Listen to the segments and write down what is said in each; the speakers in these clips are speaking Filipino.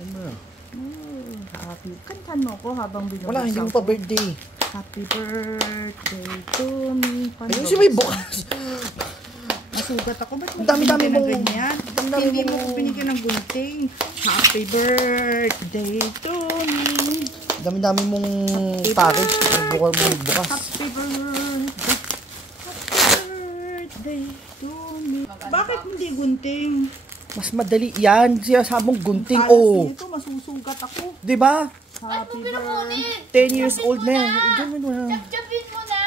Ano? Happy. Kantan mo ko habang binubuksan ko. Wala, hindi mo pa birthday. Happy birthday to me. Ayun si may bukas. Masugat ako. Ba't mo dami-dami binigyan ng mong- ganyan? dami-dami Hindi mo mong- ko binigyan ng gunting. Happy birthday to me. Dami-dami mong package. Bukas mo bukas. Happy birthday. Happy birthday to me. Bakit hindi gunting? Mas madali yan. Siya sa mong gunting. Talas Oh. nito, masusugat ako. Diba? Happy birthday. 10 years old na yan. Ganun mo na. Chap-chapin mo na!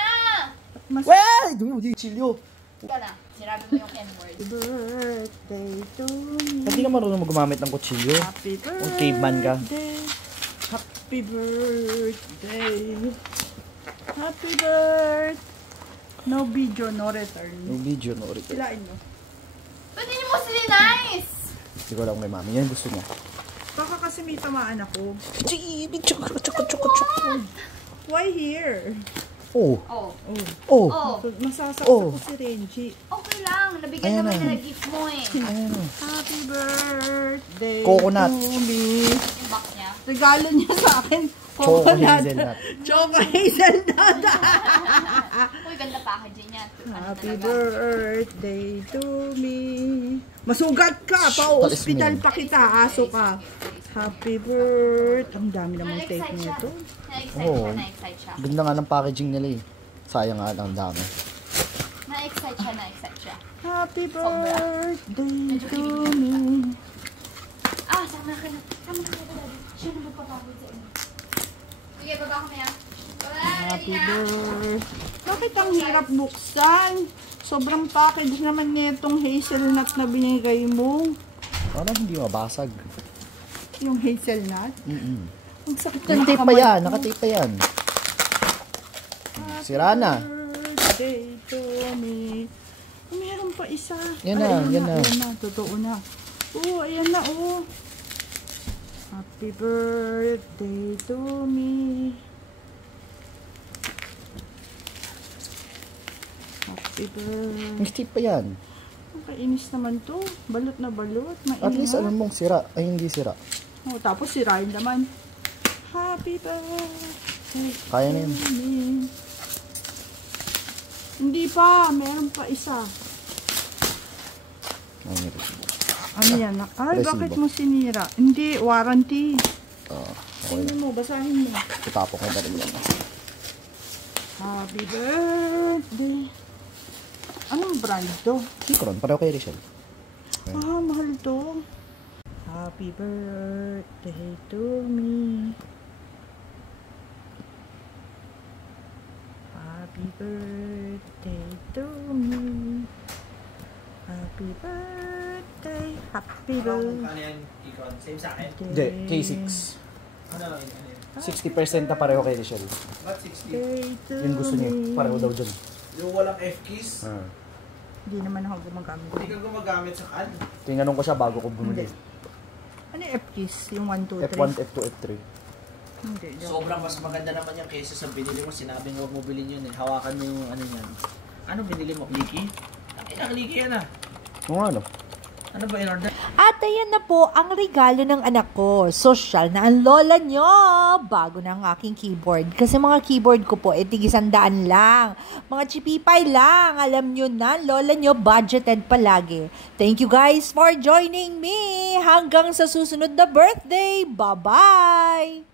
Mas Wey! Dumi, chilyo. Ika na, sinabi mo yung N-word. happy birthday to me. Hindi ka marunong gumamit ng kutsilyo. Happy birthday. O caveman ka. Happy birthday. Happy birthday. No video, no return. Yung video, no? Rico. Silain mo. Ba't hindi mo sila nice? Hindi ko alam kay mami. Yan gusto niya. Baka kasi may tamaan ako. Chuk. Why here? Oh. Oh. Oh. Oh. Masasaksak Oh. ko si Renji. Okay lang. Nabigyan Ayan naman na. na gift mo eh. Ayan. Happy birthday Coconut. to me. Yung box niya. Regalo niya sa akin. Choco Coconut. hazelnut. Choco hazelnut. Uy, ganda packaging niya. Happy birthday to me. Masugat ka. Pa-hospital pa kita. Aso ka. Happy birthday. Ang dami namang tape nito. Na-excite Oo. siya, na-excite siya. Ganda nga ng packaging nila eh. Sayang nga lang, ang dami. Na-excite siya, na-excite siya. Happy birthday to me. Ah, sama ka na. Sama ka na, Daddy. Siya na magpapagod sa inyo. Sige, baba ko na yan. Happy birthday. Bakit ang hirap buksan? Sobrang package naman niya itong hazelnut na binigay mo. Parang hindi mabasag. Yung hazelnut. Ang sakit na Nakatape pa yan. Nakatape pa yan. Sira na. Birthday to me. Meron pa isa. Yan na, Ay, yan na. Ayan na, totoo na. Oh, ayan na, oh. Happy birthday to me. Happy birthday. Nakatape pa yan. Ang kainis naman to. Balot na balot. Maingat. At least alam mong sira. Ay, hindi sira. Oh, tapos sirain naman. Happy birthday Kaya na yun. to me. Hindi pa. Meron pa isa. Ay, may resibo. Ano yan? Ay, Resibo. bakit mo sinira? Hindi, warranty. Okay. Tingnan mo, basahin mo. Itapo ko na rin yan. Happy birthday. Anong brand to? Sikron, pareho kay Rachel. Ah, mahal to. Happy birthday to me. Happy birthday to me. Happy birthday. Happy birthday. Ano yan, Icon? Same sa akin? Hindi, K6. Ano yun? 60% na pareho kay Rachel. Ba't 60? Yung gusto niya. Pareho daw dyan. Yung walang F-keys? Hindi naman ako gumagamit. Hindi ka gumagamit sa CAD? Tinanong ko siya bago ko bumili. Ano yung F-keys? Yung 1, 2, 3? F1, F2, F3. Hindi. Sobrang mas maganda naman yan kaysa sa binili mo. Sinabi nga huwag mo bilhin yun eh. Hawakan mo yung ano yan. Ano binili mo? Clicky? Clicky yan ah. Oo nga, no? Ano ba in-order? At ayan na po ang regalo ng anak ko. Social na ang lola nyo. Bago na ang aking keyboard. Kasi mga keyboard ko po, tig-100 lang. Mga chipipay lang. Alam nyo na, lola nyo budgeted palagi. Thank you guys for joining me. Hanggang sa susunod na birthday. Bye-bye!